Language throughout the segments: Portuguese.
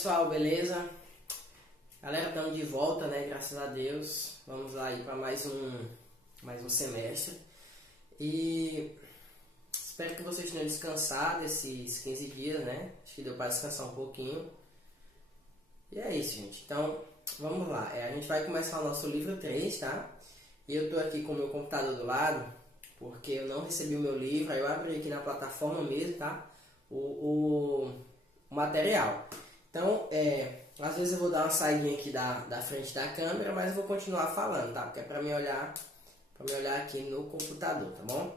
pessoal, beleza? Galera, estamos de volta, né? Graças a Deus. Vamos lá aí para mais um semestre. E espero que vocês tenham descansado esses 15 dias, né? Acho que deu para descansar um pouquinho. E é isso, gente. Então, vamos lá. A gente vai começar o nosso livro 3, tá? E eu tô aqui com o meu computador do lado, porque eu não recebi o meu livro. Aí eu abri aqui na plataforma mesmo, tá? O material. Então, às vezes eu vou dar uma saidinha aqui da frente da câmera, mas eu vou continuar falando, tá? Porque é para me olhar aqui no computador, tá bom?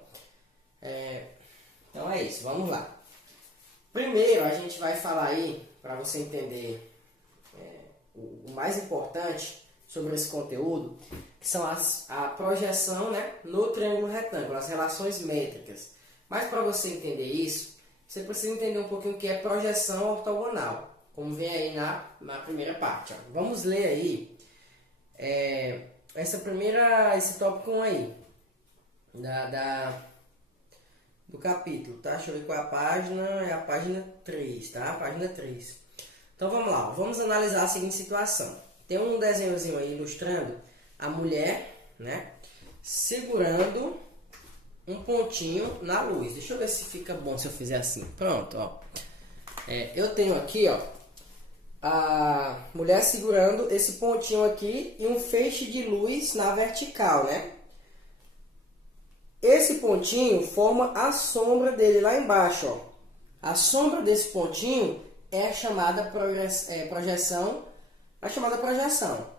Então é isso, vamos lá. Primeiro a gente vai falar aí, para você entender o mais importante sobre esse conteúdo, que são a projeção, né, no triângulo retângulo, as relações métricas. Mas para você entender isso, você precisa entender um pouquinho o que é projeção ortogonal, como vem aí na primeira parte. Ó. Vamos ler aí esse tópico 1 aí, do capítulo, tá? Deixa eu ver qual é a página, é a página 3, tá? A página 3. Então vamos lá, vamos analisar a seguinte situação. Tem um desenhozinho aí ilustrando a mulher, né, segurando um pontinho na luz. Deixa eu ver se fica bom se eu fizer assim. Pronto, ó. Eu tenho aqui, ó, a mulher segurando esse pontinho aqui e um feixe de luz na vertical, né? Esse pontinho forma a sombra dele lá embaixo, ó. A sombra desse pontinho é a chamada projeção,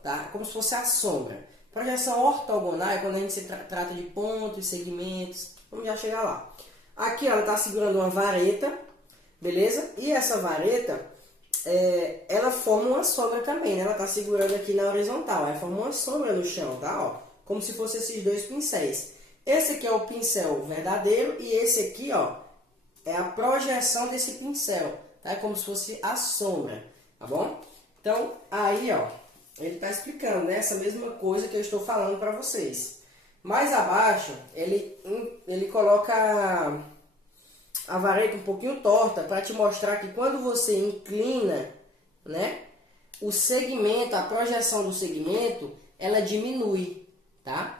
tá? Como se fosse a sombra. Projeção ortogonal é quando a gente se trata de pontos, segmentos. Vamos já chegar lá. Aqui ela está segurando uma vareta, beleza? E essa vareta, ela forma uma sombra também, né? Ela está segurando aqui na horizontal, ela forma uma sombra no chão, tá? Ó, como se fossem esses dois pincéis. Esse aqui é o pincel verdadeiro e esse aqui, ó, é a projeção desse pincel, tá? É como se fosse a sombra, tá bom? Então, aí, ó, ele está explicando, né, essa mesma coisa que eu estou falando para vocês. Mais abaixo, ele coloca a vareta um pouquinho torta para te mostrar que quando você inclina, né, o segmento, a projeção do segmento, ela diminui, tá?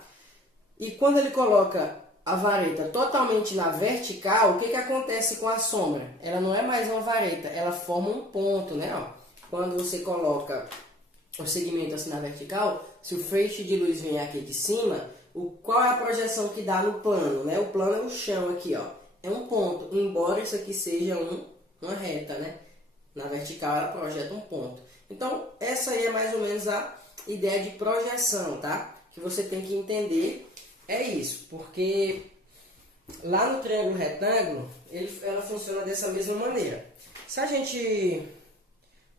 E quando ele coloca a vareta totalmente na vertical, o que acontece com a sombra? Ela não é mais uma vareta, ela forma um ponto, né? Ó. Quando você coloca o segmento assim na vertical, se o feixe de luz vem aqui de cima, qual é a projeção que dá no plano, né? O plano é o chão aqui, ó. É um ponto, embora isso aqui seja uma reta, né? Na vertical ela projeta um ponto. Então, essa aí é mais ou menos a ideia de projeção, tá? Que você tem que entender é isso, porque lá no triângulo retângulo, ela funciona dessa mesma maneira. Se a gente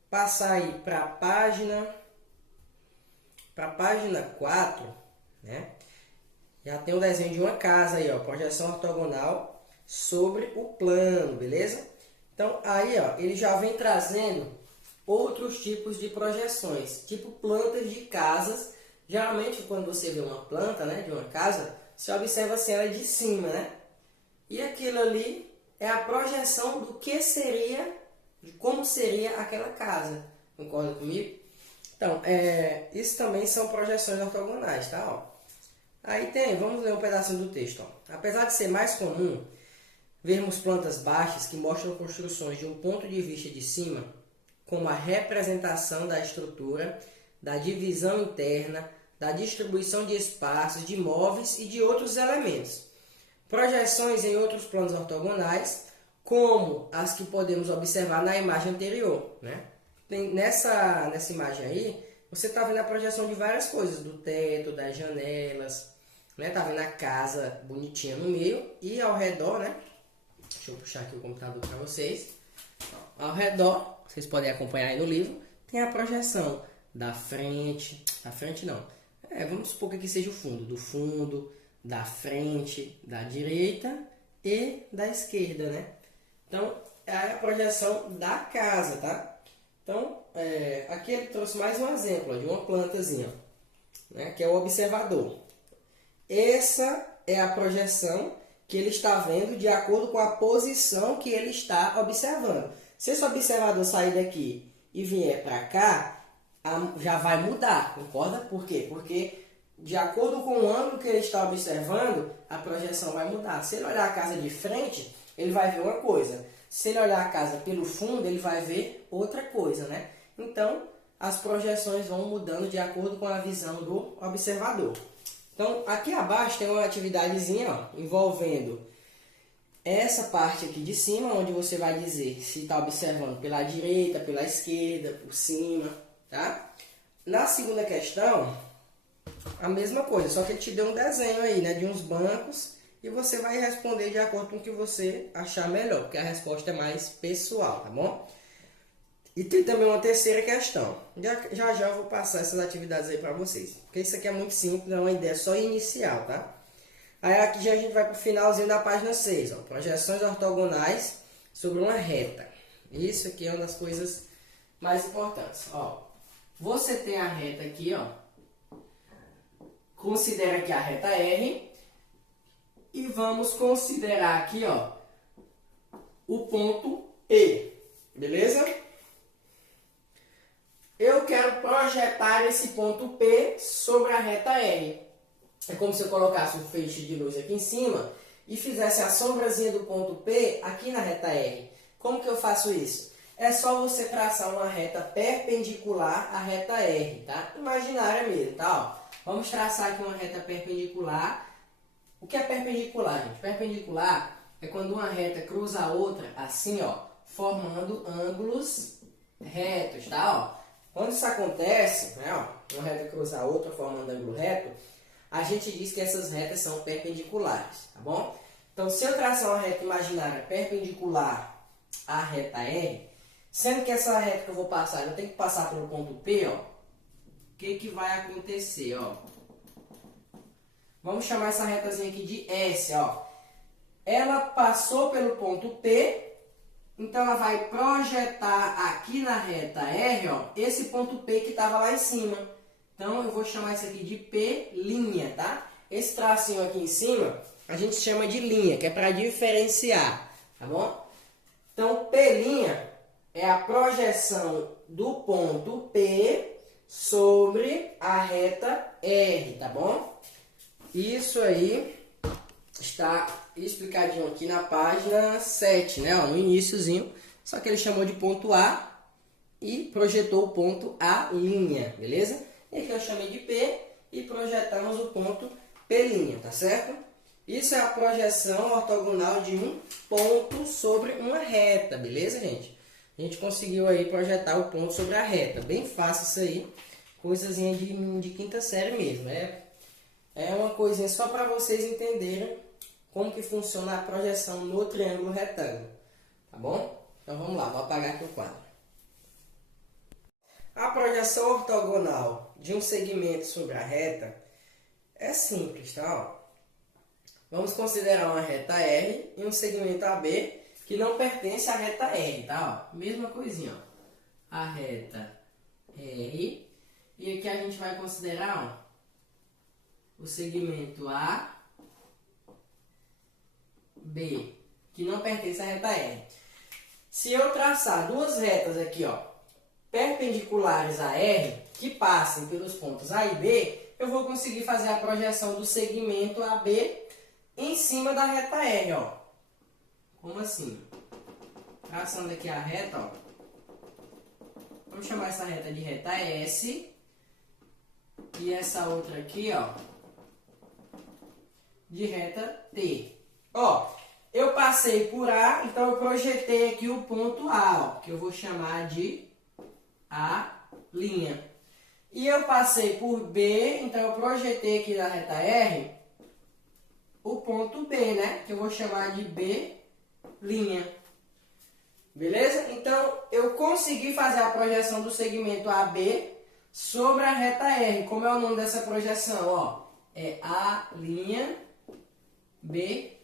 passar aí para a página 4, né? Já tem o desenho de uma casa aí, ó, projeção ortogonal sobre o plano, beleza? Então, aí, ó, ele já vem trazendo outros tipos de projeções, tipo plantas de casas. Geralmente, quando você vê uma planta, né, de uma casa, você observa assim, ela de cima, né? E aquilo ali é a projeção do que seria, de como seria aquela casa. Concorda comigo? Então, isso também são projeções ortogonais, tá? Ó. Aí vamos ler um pedacinho do texto. Ó. Apesar de ser mais comum vermos plantas baixas que mostram construções de um ponto de vista de cima, como a representação da estrutura, da divisão interna, da distribuição de espaços, de móveis e de outros elementos. Projeções em outros planos ortogonais, como as que podemos observar na imagem anterior, né? Nessa imagem aí, você está vendo a projeção de várias coisas, do teto, das janelas, né? Tá vendo a casa bonitinha no meio e ao redor, né? Deixa eu puxar aqui o computador para vocês. Ao redor, vocês podem acompanhar aí no livro, tem a projeção da frente não. Vamos supor que aqui seja o fundo, do fundo, da frente, da direita e da esquerda, né? Então, é a projeção da casa, tá? Então, aqui ele trouxe mais um exemplo, ó, de uma plantazinha, ó, né? Que é o observador. Essa é a projeção que ele está vendo de acordo com a posição que ele está observando. Se esse observador sair daqui e vier para cá, já vai mudar, concorda? Por quê? Porque de acordo com o ângulo que ele está observando, a projeção vai mudar. Se ele olhar a casa de frente, ele vai ver uma coisa. Se ele olhar a casa pelo fundo, ele vai ver outra coisa, né? Então, as projeções vão mudando de acordo com a visão do observador. Então, aqui abaixo tem uma atividadezinha, ó, envolvendo essa parte aqui de cima, onde você vai dizer se está observando pela direita, pela esquerda, por cima, tá? Na segunda questão, a mesma coisa, só que ele te deu um desenho aí, né, de uns bancos, e você vai responder de acordo com o que você achar melhor, porque a resposta é mais pessoal, tá bom? E tem também uma terceira questão. Já eu vou passar essas atividades aí para vocês, porque isso aqui é muito simples, é uma ideia só inicial, tá? Aí aqui já a gente vai para o finalzinho da página 6, ó, projeções ortogonais sobre uma reta. Isso aqui é uma das coisas mais importantes. Ó, você tem a reta aqui, ó. Considera aqui a reta R e vamos considerar aqui, ó, o ponto E, beleza? Eu quero projetar esse ponto P sobre a reta R. É como se eu colocasse um feixe de luz aqui em cima e fizesse a sombrazinha do ponto P aqui na reta R. Como que eu faço isso? É só você traçar uma reta perpendicular à reta R, tá? Imaginária mesmo, tá? Ó, vamos traçar aqui uma reta perpendicular. O que é perpendicular, gente? Perpendicular é quando uma reta cruza a outra assim, ó, formando ângulos retos, tá? Ó, quando isso acontece, né, ó, uma reta cruza a outra formando ângulo reto, a gente diz que essas retas são perpendiculares, tá bom? Então, se eu traçar uma reta imaginária perpendicular à reta R, sendo que essa reta que eu vou passar, eu tenho que passar pelo ponto P, ó, o que vai acontecer, ó? Vamos chamar essa retazinha aqui de S, ó. Ela passou pelo ponto P, então ela vai projetar aqui na reta R, ó, esse ponto P que estava lá em cima. Então eu vou chamar isso aqui de P', tá? Esse tracinho aqui em cima a gente chama de linha, que é para diferenciar, tá bom? Então P' é a projeção do ponto P sobre a reta R, tá bom? Isso aí está explicadinho aqui na página 7, né? Ó, no iniciozinho, só que ele chamou de ponto A e projetou o ponto A', beleza? E aqui eu chamei de P e projetamos o ponto P', tá certo? Isso é a projeção ortogonal de um ponto sobre uma reta, beleza, gente? A gente conseguiu aí projetar o ponto sobre a reta. Bem fácil isso aí, coisazinha de quinta série mesmo. É uma coisinha só para vocês entenderem como que funciona a projeção no triângulo retângulo, tá bom? Então vamos lá, vou apagar aqui o quadro. A projeção ortogonal de um segmento sobre a reta é simples, tá? Ó, vamos considerar uma reta R e um segmento AB que não pertence à reta R, tá? Ó, mesma coisinha, ó. A reta R e aqui a gente vai considerar, ó, o segmento A, B, que não pertence à reta R. Se eu traçar duas retas aqui, ó, perpendiculares a R, que passem pelos pontos A e B, eu vou conseguir fazer a projeção do segmento AB em cima da reta R, ó. Como assim? Traçando aqui a reta, ó. Vamos chamar essa reta de reta S. E essa outra aqui, ó, de reta T. Ó, eu passei por A, então eu projetei aqui o ponto A, ó, que eu vou chamar de A'. E eu passei por B, então eu projetei aqui na reta R o ponto B, né? Que eu vou chamar de B'. Beleza? Então, eu consegui fazer a projeção do segmento AB sobre a reta R. Como é o nome dessa projeção? Ó, é A', B'.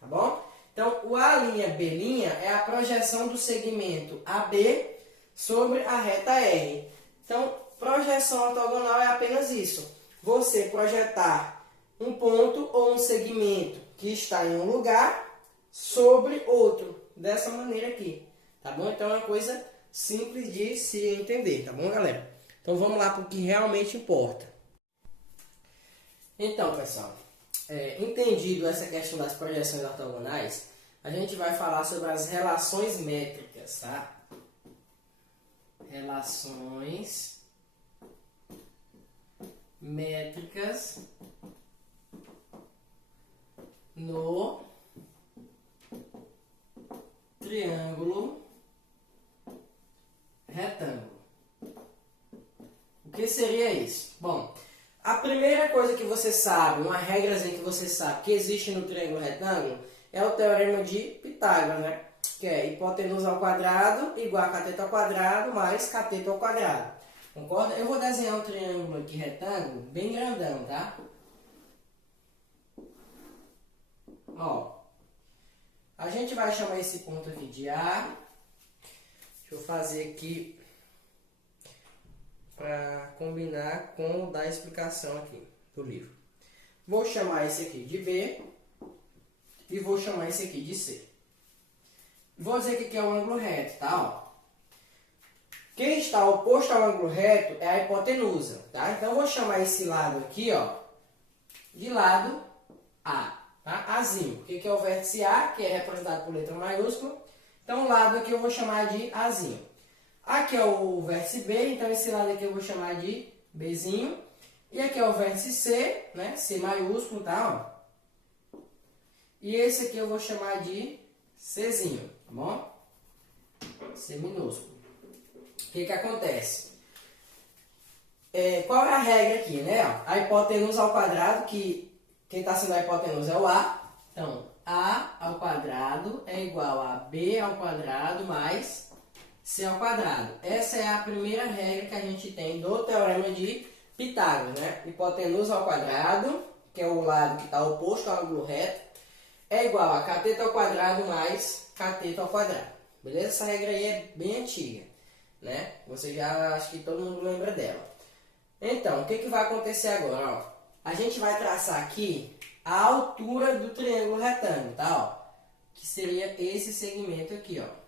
Tá bom? Então, o A'B' é a projeção do segmento AB sobre a reta R. Então, projeção ortogonal é apenas isso. Você projetar um ponto ou um segmento que está em um lugar sobre outro. Dessa maneira aqui. Tá bom? Então, é uma coisa simples de se entender, tá bom, galera? Então vamos lá para o que realmente importa. Então, pessoal, entendido essa questão das projeções ortogonais, a gente vai falar sobre as relações métricas, tá? Relações métricas no triângulo retângulo. O que seria isso? Bom, a primeira coisa que você sabe, uma regrazinha que você sabe que existe no triângulo retângulo é o teorema de Pitágoras, né? Que é hipotenusa ao quadrado igual a cateto ao quadrado mais cateto ao quadrado. Concorda? Eu vou desenhar um triângulo aqui retângulo bem grandão, tá? Ó, a gente vai chamar esse ponto aqui de A. Deixa eu fazer aqui para combinar com o da explicação aqui do livro. Vou chamar esse aqui de B e vou chamar esse aqui de C. Vou dizer que aqui é o ângulo reto, tá? Ó. Quem está oposto ao ângulo reto é a hipotenusa, tá? Então eu vou chamar esse lado aqui, ó, de lado A, tá? Azinho. O que é o vértice A, que é representado por letra maiúscula? Então o lado aqui eu vou chamar de Azinho. Aqui é o vértice B, então esse lado aqui eu vou chamar de Bzinho. E aqui é o vértice C, né? C maiúsculo, tá? Ó. E esse aqui eu vou chamar de Czinho, tá bom? C minúsculo. O que acontece? Qual é a regra aqui, né? A hipotenusa ao quadrado, que quem está sendo a hipotenusa é o A. Então, A ao quadrado é igual a B ao quadrado mais C ao quadrado. Essa é a primeira regra que a gente tem do teorema de Pitágoras, né? Hipotenusa ao quadrado, que é o lado que está oposto ao ângulo reto, é igual a cateto ao quadrado mais cateto ao quadrado. Beleza? Essa regra aí é bem antiga, né? Você já, acho que todo mundo lembra dela. Então, o que vai acontecer agora? Ó, a gente vai traçar aqui a altura do triângulo retângulo, tá? Ó, que seria esse segmento aqui, ó.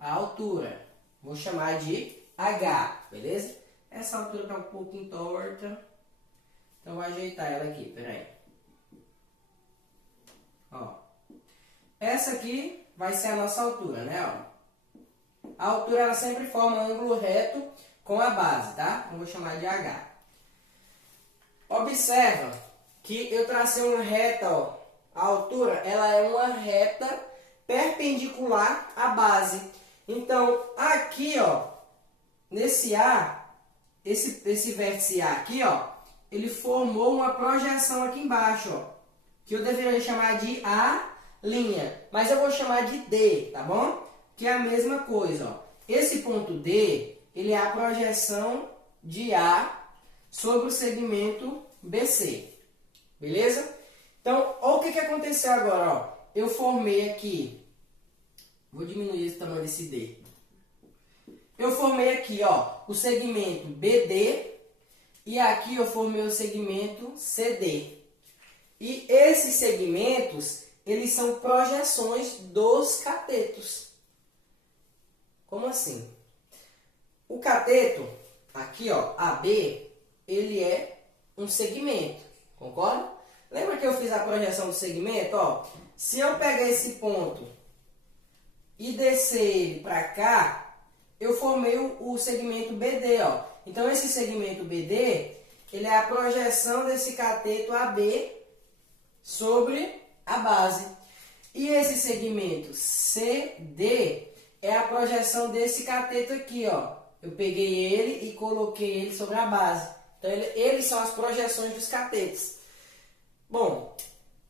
A altura. Vou chamar de H, beleza? Essa altura está um pouquinho torta. Então, vou ajeitar ela aqui, peraí. Ó. Essa aqui vai ser a nossa altura, né? Ó. A altura ela sempre forma um ângulo reto com a base, tá? Eu vou chamar de H. Observa que eu tracei uma reta, ó. A altura ela é uma reta perpendicular à base. Então, aqui, ó, nesse A, esse vértice A aqui, ó, ele formou uma projeção aqui embaixo, ó, que eu deveria chamar de A', mas eu vou chamar de D, tá bom? Que é a mesma coisa, ó. Esse ponto D, ele é a projeção de A sobre o segmento BC, beleza? Então, olha o que aconteceu agora, ó. Eu formei aqui, vou diminuir o tamanho desse D. Eu formei aqui, ó, o segmento BD e aqui eu formei o segmento CD. E esses segmentos, eles são projeções dos catetos. Como assim? O cateto, aqui, ó, AB, ele é um segmento, concorda? Lembra que eu fiz a projeção do segmento? Ó, se eu pegar esse ponto e descer ele para cá, eu formei o segmento BD, ó. Então, esse segmento BD, ele é a projeção desse cateto AB sobre a base. E esse segmento CD é a projeção desse cateto aqui, ó. Eu peguei ele e coloquei ele sobre a base. Então, eles são as projeções dos catetos. Bom,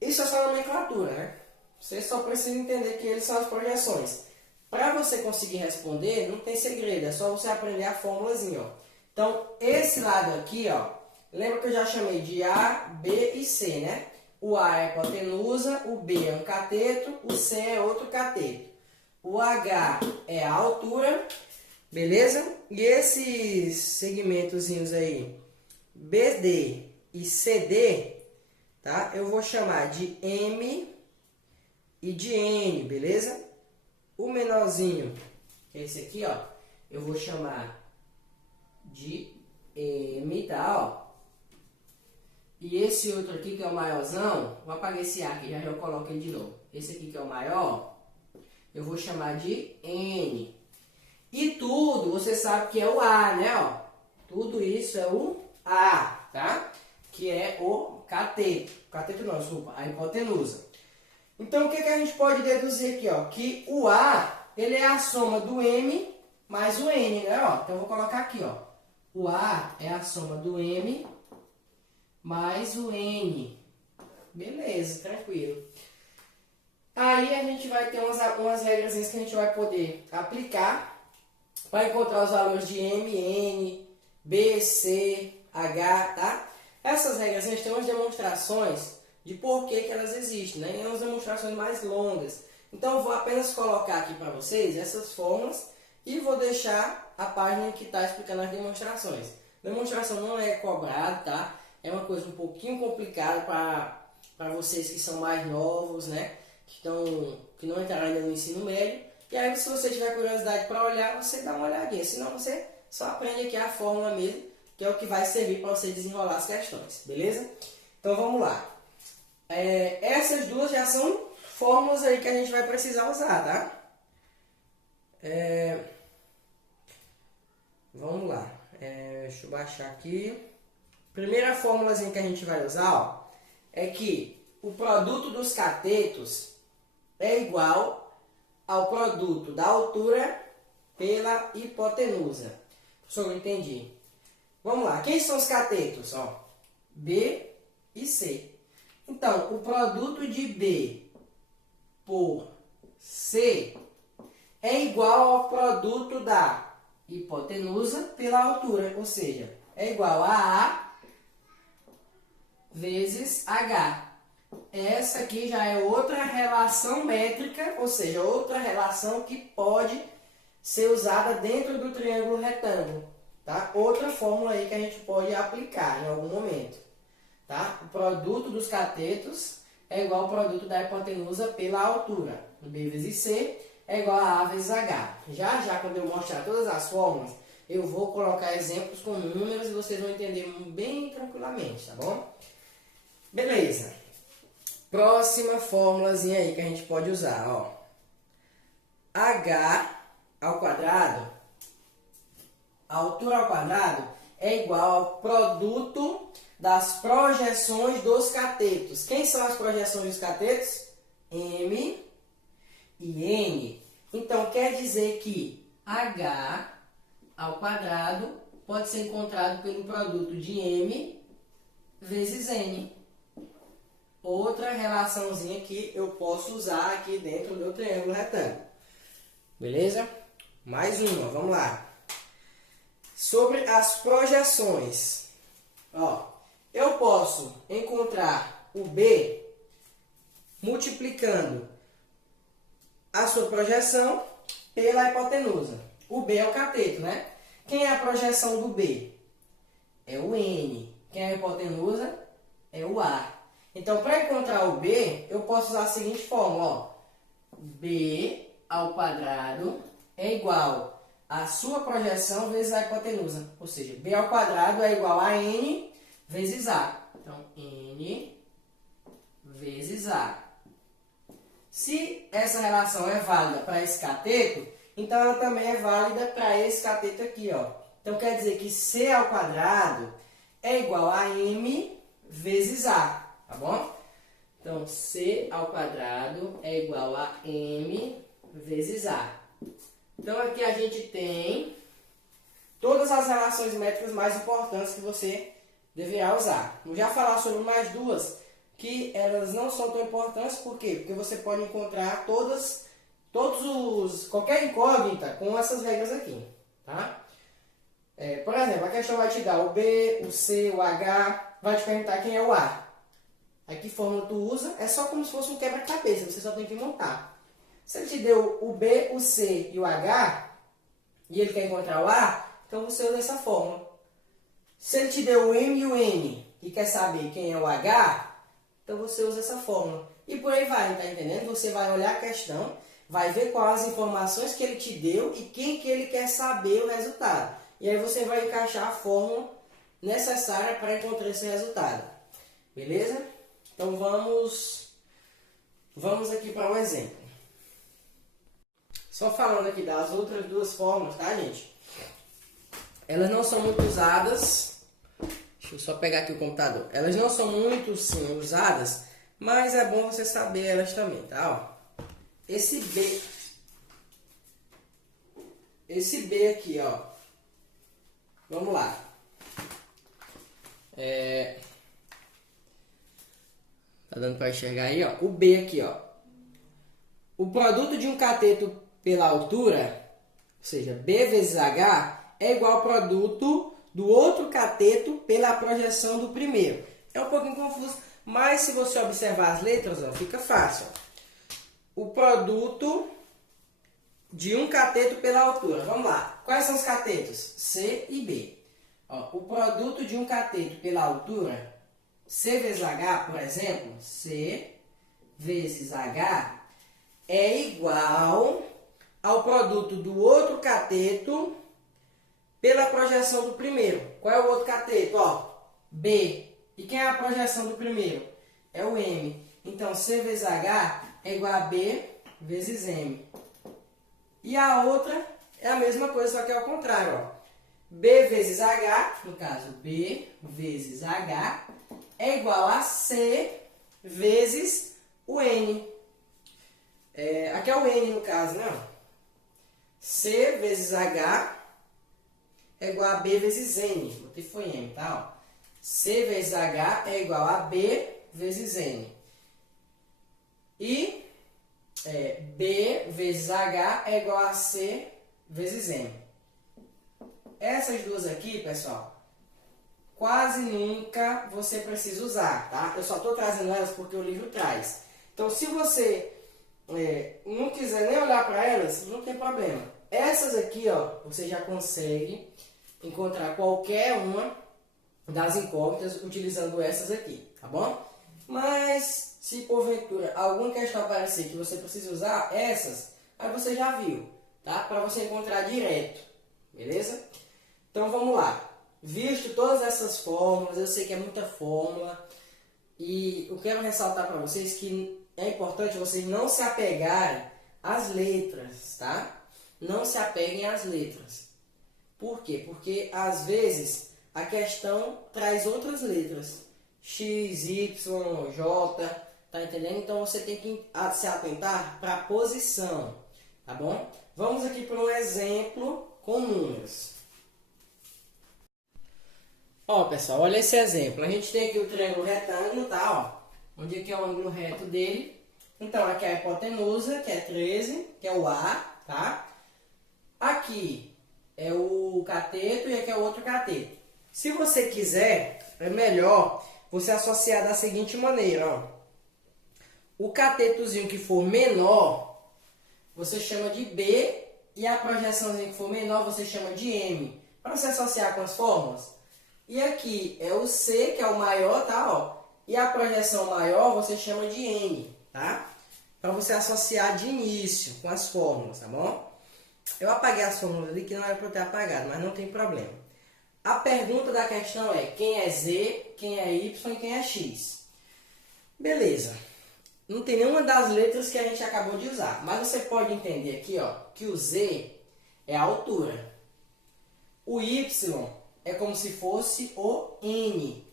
isso é só nomenclatura, né? Você só precisa entender que eles são as projeções. Para você conseguir responder, não tem segredo, é só você aprender a fórmulazinha, ó. Então, esse lado aqui, ó, lembra que eu já chamei de A, B e C, né? O A é a hipotenusa, o B é um cateto, o C é outro cateto. O H é a altura, beleza? E esses segmentozinhos aí, BD e CD, tá? Eu vou chamar de M e de N, beleza? O menorzinho que é esse aqui, ó, eu vou chamar de M, tá, ó. E esse outro aqui, que é o maiorzão, vou apagar esse A aqui, já eu coloco ele de novo. Esse aqui que é o maior, eu vou chamar de N. E tudo, você sabe que é o A, né, ó. Tudo isso é o A, tá? Que é o cateto. Cateto não, desculpa, a hipotenusa. Então, o que a gente pode deduzir aqui, ó? Que o A, ele é a soma do M mais o N, né, ó. Então, eu vou colocar aqui, ó. O A é a soma do M mais o N. Beleza, tranquilo. Aí a gente vai ter umas regras que a gente vai poder aplicar para encontrar os valores de M, N, B, C, H, tá? Essas regras têm umas demonstrações de por que elas existem, né? E umas demonstrações mais longas. Então eu vou apenas colocar aqui para vocês essas fórmulas e vou deixar a página que está explicando as demonstrações. Demonstração não é cobrada, tá? É uma coisa um pouquinho complicada para vocês que são mais novos, né? Que não entraram ainda no ensino médio. E aí, se você tiver curiosidade para olhar, você dá uma olhadinha. Senão, você só aprende aqui a fórmula mesmo, que é o que vai servir para você desenrolar as questões, beleza? Então, vamos lá. Essas duas já são fórmulas aí que a gente vai precisar usar, tá? Vamos lá. Deixa eu baixar aqui. Primeira fórmulazinha que a gente vai usar, ó, é que o produto dos catetos é igual ao produto da altura pela hipotenusa. Professor, eu entendi. Vamos lá. Quem são os catetos? Ó, B e C. Então, o produto de B por C é igual ao produto da hipotenusa pela altura. Ou seja, é igual a A vezes H. Essa aqui já é outra relação métrica, ou seja, outra relação que pode ser usada dentro do triângulo retângulo, tá? Outra fórmula aí que a gente pode aplicar em algum momento, tá? O produto dos catetos é igual ao produto da hipotenusa pela altura. B vezes C é igual a A vezes H. Já quando eu mostrar todas as fórmulas, eu vou colocar exemplos com números e vocês vão entender bem tranquilamente, tá bom? Beleza. Próxima fórmulazinha aí que a gente pode usar, ó. H ao quadrado, a altura ao quadrado, é igual ao produto das projeções dos catetos. Quem são as projeções dos catetos? M e N. Então, quer dizer que H ao quadrado pode ser encontrado pelo produto de M vezes N. Outra relaçãozinha que eu posso usar aqui dentro do meu triângulo retângulo. Beleza? Mais uma, vamos lá. Sobre as projeções. Ó, eu posso encontrar o B multiplicando a sua projeção pela hipotenusa. O B é o cateto, né? Quem é a projeção do B? É o N. Quem é a hipotenusa? É o A. Então, para encontrar o B, eu posso usar a seguinte fórmula, ó. B ao quadrado é igual a sua projeção vezes a hipotenusa. Ou seja, B ao quadrado é igual a N vezes A. Então, N vezes A. Se essa relação é válida para esse cateto, então ela também é válida para esse cateto aqui, ó. Então, quer dizer que C ao quadrado é igual a M vezes A. Tá bom? Então, C ao quadrado é igual a M vezes A. Então, aqui a gente tem todas as relações métricas mais importantes que você deverá usar. Vou já falar sobre mais duas, que elas não são tão importantes. Por quê? Porque você pode encontrar qualquer incógnita com essas regras aqui. Tá? Por exemplo, a questão vai te dar o B, o C, o H, vai te perguntar quem é o A. Aí que fórmula tu usa? É só como se fosse um quebra-cabeça, você só tem que montar. Se ele te deu o B, o C e o H, e ele quer encontrar o A, então você usa essa fórmula. Se ele te deu o M e o N, e quer saber quem é o H, então você usa essa fórmula. E por aí vai, tá entendendo? Você vai olhar a questão, vai ver quais as informações que ele te deu e quem que ele quer saber o resultado. E aí você vai encaixar a fórmula necessária para encontrar esse resultado. Beleza? Então vamos aqui para um exemplo. Só falando aqui das outras duas fórmulas, tá, gente? Elas não são muito usadas. Deixa eu só pegar aqui o computador. Elas não são muito, sim, usadas, mas é bom você saber elas também, tá? Ó, esse B aqui, ó. Vamos lá. Tá dando para enxergar aí, ó. O B aqui, ó. O produto de um cateto pela altura, ou seja, B vezes H, é igual ao produto do outro cateto pela projeção do primeiro. É um pouquinho confuso, mas se você observar as letras, ó, fica fácil. Ó. O produto de um cateto pela altura. Vamos lá. Quais são os catetos? C e B. Ó, o produto de um cateto pela altura, C vezes H, por exemplo, C vezes H é igual ao produto do outro cateto pela projeção do primeiro. Qual é o outro cateto? Ó, B. E quem é a projeção do primeiro? É o M. Então, C vezes H é igual a B vezes M. E a outra é a mesma coisa, só que é ao contrário. Ó. B vezes H, no caso, B vezes H, é igual a C vezes o N. Aqui é o N, no caso, né? C vezes H é igual a B vezes N. Botei foi M, tá? Ó. C vezes H é igual a B vezes N. E B vezes H é igual a C vezes M. Essas duas aqui, pessoal, quase nunca você precisa usar, tá? Eu só estou trazendo elas porque o livro traz. Então, se você não quiser nem olhar para elas, não tem problema. Essas aqui, ó, você já consegue encontrar qualquer uma das incógnitas utilizando essas aqui, tá bom? Mas, se porventura alguma questão aparecer que você precisa usar essas, aí você já viu, tá? Para você encontrar direto, beleza? Então, vamos lá. Visto todas essas fórmulas, eu sei que é muita fórmula, e eu quero ressaltar para vocês que é importante vocês não se apegarem às letras, tá? Não se apeguem às letras. Por quê? Porque, às vezes, a questão traz outras letras. X, Y, J, tá entendendo? Então, você tem que se atentar para a posição, tá bom? Vamos aqui para um exemplo com números. Ó, pessoal, olha esse exemplo. A gente tem aqui o triângulo retângulo, tá? Ó, onde aqui é o ângulo reto dele. Então, aqui é a hipotenusa, que é 13, que é o A, tá? Aqui é o cateto e aqui é o outro cateto. Se você quiser, é melhor você associar da seguinte maneira, ó. O catetozinho que for menor, você chama de B, e a projeçãozinha que for menor, você chama de M. Para você associar com as fórmulas. E aqui é o C, que é o maior, tá? Ó. E a projeção maior você chama de N, tá? Para você associar de início com as fórmulas, tá bom? Eu apaguei as fórmulas ali que não era para eu ter apagado, mas não tem problema. A pergunta da questão é quem é Z, quem é Y e quem é X. Beleza. Não tem nenhuma das letras que a gente acabou de usar. Mas você pode entender aqui, ó, que o Z é a altura. O Y é como se fosse o N.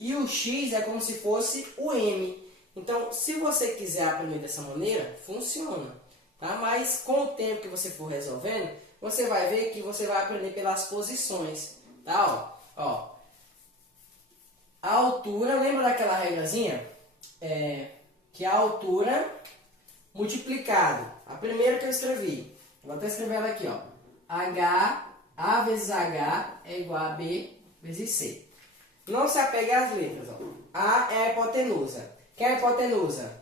E o X é como se fosse o M. Então, se você quiser aprender dessa maneira, funciona. Tá? Mas com o tempo que você for resolvendo, você vai ver que você vai aprender pelas posições. Tá? Ó, a altura, lembra daquela regrazinha? Que a altura multiplicado. A primeira que eu escrevi. Vou até escrever ela aqui. Ó. A vezes H é igual a B vezes C. Não se apegue às letras. Ó. A é a hipotenusa. Quem é a hipotenusa?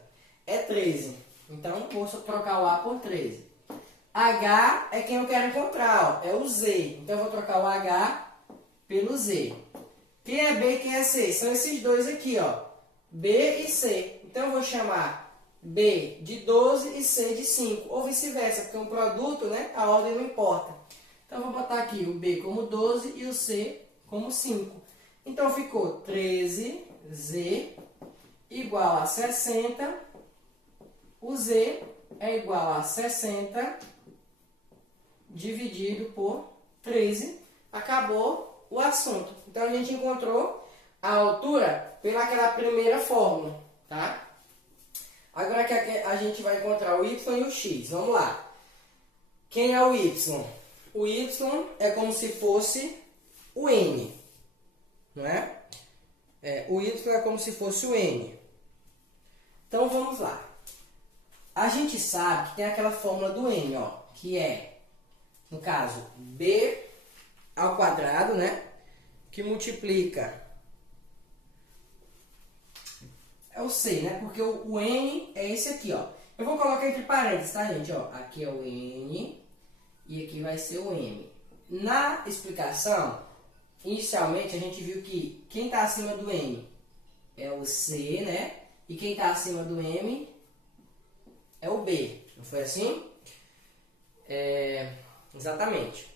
É 13. Então, vou trocar o A por 13. H é quem eu quero encontrar. Ó. É o Z. Então, eu vou trocar o H pelo Z. Quem é B e quem é C? São esses dois aqui. Ó. B e C. Então, eu vou chamar B de 12 e C de 5, ou vice-versa, porque é um produto, né? A ordem não importa. Então, eu vou botar aqui o B como 12 e o C como 5. Então, ficou 13Z igual a 60. O Z é igual a 60 dividido por 13. Acabou o assunto. Então, a gente encontrou a altura pelaquela primeira fórmula, tá? Agora que a gente vai encontrar o Y e o X. Vamos lá. Quem é o Y? O Y é como se fosse o N, não é? O Y é como se fosse o N. Então, vamos lá. A gente sabe que tem aquela fórmula do N, ó, que é, no caso, B ao quadrado, né? Que multiplica... É o C, né? Porque o N é esse aqui, ó. Eu vou colocar entre parênteses, tá, gente? Ó, aqui é o N e aqui vai ser o M. Na explicação, inicialmente, a gente viu que quem está acima do N é o C, né? E quem está acima do M é o B. Não foi assim? Exatamente.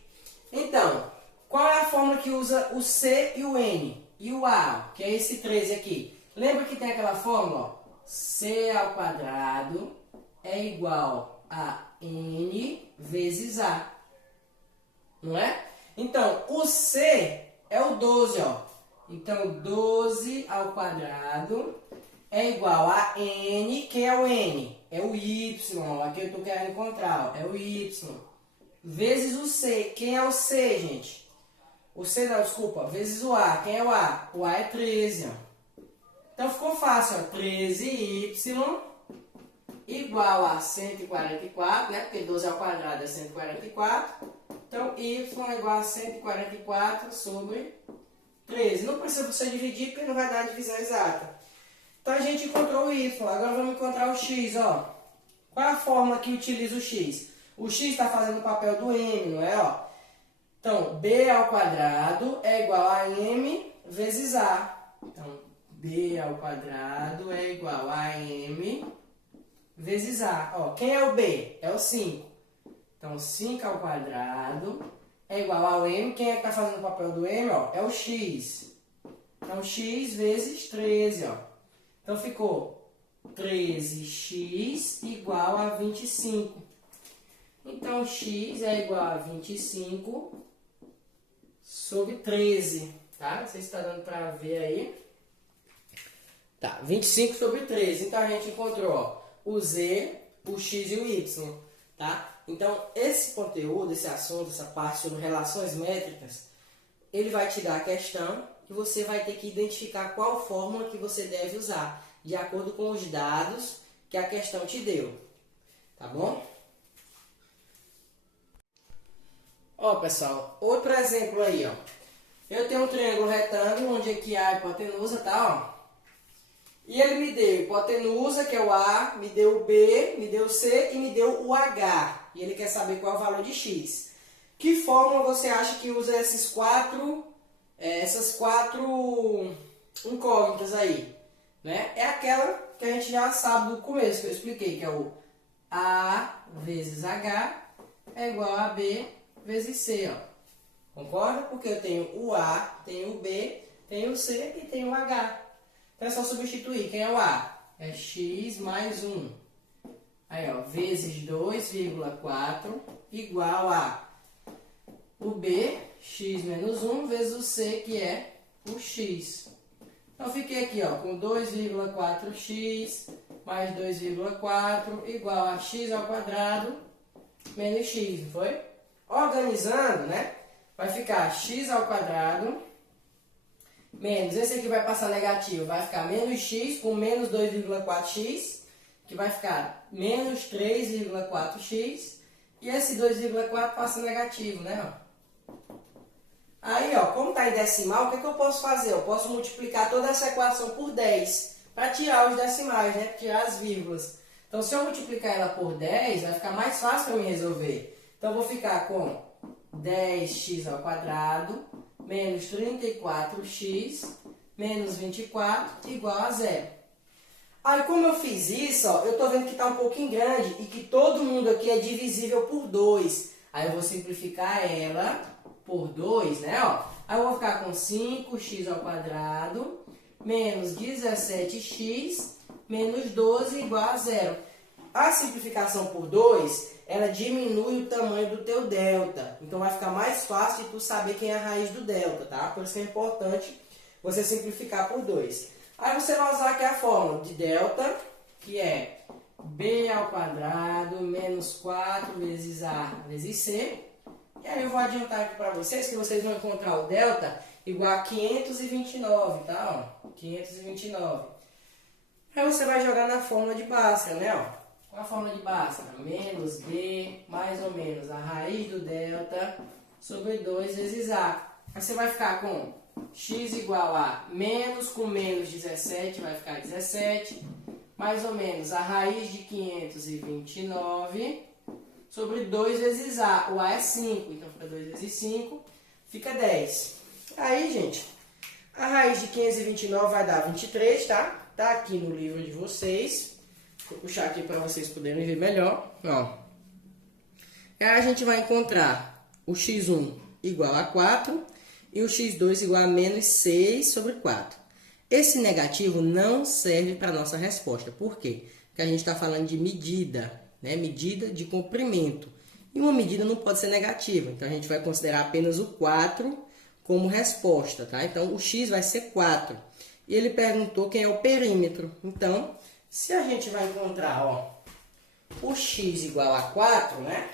Então, qual é a fórmula que usa o C e o N? E o A, que é esse 13 aqui. Lembra que tem aquela fórmula, ó? C ao quadrado é igual a N vezes A. Não é? Então, o C é o 12, ó. Então, 12 ao quadrado é igual a N. Quem é o N? É o Y. Aqui eu estou querendo encontrar, ó. É o Y. Vezes o C. Quem é o C, gente? O C não, desculpa. Vezes o A. Quem é o A? O A é 13, ó. Então, ficou fácil, ó. 13y igual a 144, né? Porque 12 ao quadrado é 144. Então, y é igual a 144 sobre 13. Não precisa você dividir, porque não vai dar a divisão exata. Então, a gente encontrou o y. Agora, vamos encontrar o x, ó. Qual é a fórmula que utiliza o x? O x está fazendo o papel do m, não é, ó? Então, b ao quadrado é igual a m vezes a. Então, b ao quadrado é igual a m vezes a. Ó, quem é o b? É o 5. Então, 5 ao quadrado é igual ao m. Quem é que está fazendo o papel do m? Ó, é o x. Então, x vezes 13. Ó. Então, ficou 13x igual a 25. Então, x é igual a 25 sobre 13. Tá? Não sei se está dando para ver aí. Tá, 25 sobre 13. Então, a gente encontrou, ó, o Z, o X e o Y. Tá? Então, esse conteúdo, esse assunto, essa parte sobre relações métricas, ele vai te dar a questão e você vai ter que identificar qual fórmula que você deve usar, de acordo com os dados que a questão te deu. Tá bom? Ó, pessoal, outro exemplo aí, ó. Eu tenho um triângulo retângulo, onde aqui a hipotenusa, tá, ó. E ele me deu hipotenusa, que é o A, me deu o B, me deu o C e me deu o H. E ele quer saber qual é o valor de X. Que fórmula você acha que usa essas quatro incógnitas aí? Né? É aquela que a gente já sabe do começo, que eu expliquei, que é o A vezes H é igual a B vezes C. Ó. Concorda? Porque eu tenho o A, tenho o B, tenho o C e tenho o H. Então, é só substituir. Quem é o A? É x mais 1. Aí, ó, vezes 2,4 igual a o B, x menos 1, vezes o C, que é o x. Então, fiquei aqui, ó, com 2,4x mais 2,4 igual a x ao quadrado menos x, não foi? Organizando, né? Vai ficar x ao quadrado menos, esse aqui vai passar negativo, vai ficar menos x com menos 2,4x, que vai ficar menos 3,4x, e esse 2,4 passa negativo, né? Aí, ó, como está em decimal, o que eu posso fazer? Eu posso multiplicar toda essa equação por 10, para tirar os decimais, né? Tirar as vírgulas. Então, se eu multiplicar ela por 10, vai ficar mais fácil para mim resolver. Então, eu vou ficar com 10x ao quadrado menos 34x menos 24 igual a 0. Aí como eu fiz isso, ó, eu tô vendo que está um pouquinho grande e que todo mundo aqui é divisível por 2. Aí eu vou simplificar ela por 2, né? Ó. Aí eu vou ficar com 5x ao quadrado menos 17x menos 12 igual a 0. A simplificação por 2, ela diminui o tamanho do teu delta. Então vai ficar mais fácil de tu saber quem é a raiz do delta, tá? Por isso que é importante você simplificar por 2. Aí você vai usar aqui a fórmula de delta, que é b ao quadrado menos 4 vezes a vezes c. E aí eu vou adiantar aqui para vocês que vocês vão encontrar o delta igual a 529, tá? Ó, 529. Aí você vai jogar na fórmula de Bhaskara, né? Ó. Qual a fórmula de Bhaskara? Menos b mais ou menos a raiz do delta sobre 2 vezes a. Aí você vai ficar com x igual a menos com menos 17, vai ficar 17, mais ou menos a raiz de 529 sobre 2 vezes a. O a é 5, então fica 2 vezes 5, fica 10. Aí, gente, a raiz de 529 vai dar 23, tá? Tá aqui no livro de vocês. Vou puxar aqui para vocês poderem ver melhor. Ó. Aí a gente vai encontrar o x1 igual a 4 e o x2 igual a menos 6 sobre 4. Esse negativo não serve para a nossa resposta. Por quê? Porque a gente está falando de medida, né? Medida de comprimento. E uma medida não pode ser negativa. Então, a gente vai considerar apenas o 4 como resposta, tá? Então, o x vai ser 4. E ele perguntou quem é o perímetro. Então, se a gente vai encontrar, ó, o x igual a 4, né?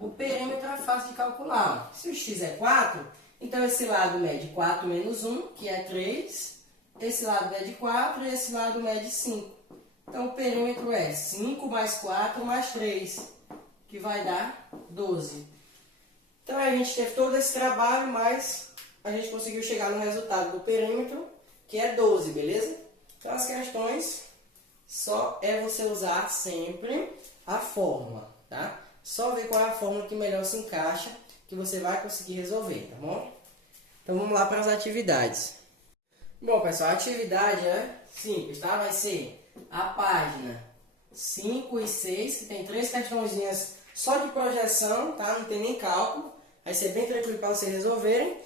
O perímetro é fácil de calcular. Ó. Se o x é 4, então esse lado mede 4 menos 1, que é 3. Esse lado mede 4 e esse lado mede 5. Então, o perímetro é 5 mais 4 mais 3, que vai dar 12. Então, a gente teve todo esse trabalho, mas a gente conseguiu chegar no resultado do perímetro, que é 12, beleza? Então, as questões só é você usar sempre a fórmula, tá? Só ver qual é a fórmula que melhor se encaixa, que você vai conseguir resolver, tá bom? Então, vamos lá para as atividades. Bom, pessoal, a atividade é simples, tá? Vai ser a página 5 e 6, que tem 3 questõezinhas só de projeção, tá? Não tem nem cálculo. Vai ser bem tranquilo para vocês resolverem.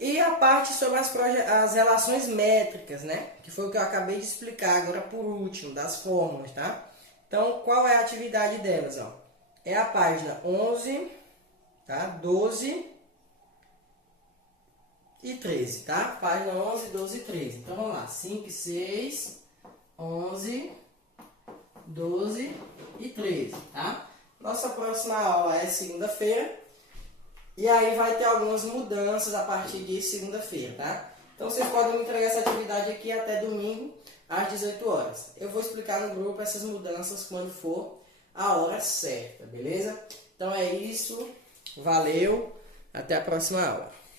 E a parte sobre as relações métricas, né? Que foi o que eu acabei de explicar agora por último, das fórmulas, tá? Então, qual é a atividade delas, ó? É a página 11, tá? 12 e 13, tá? Página 11, 12 e 13. Então, vamos lá. 5 e 6, 11, 12 e 13, tá? Nossa próxima aula é segunda-feira. E aí vai ter algumas mudanças a partir de segunda-feira, tá? Então, vocês podem me entregar essa atividade aqui até domingo, às 18 horas. Eu vou explicar no grupo essas mudanças quando for a hora certa, beleza? Então, é isso. Valeu. Até a próxima aula.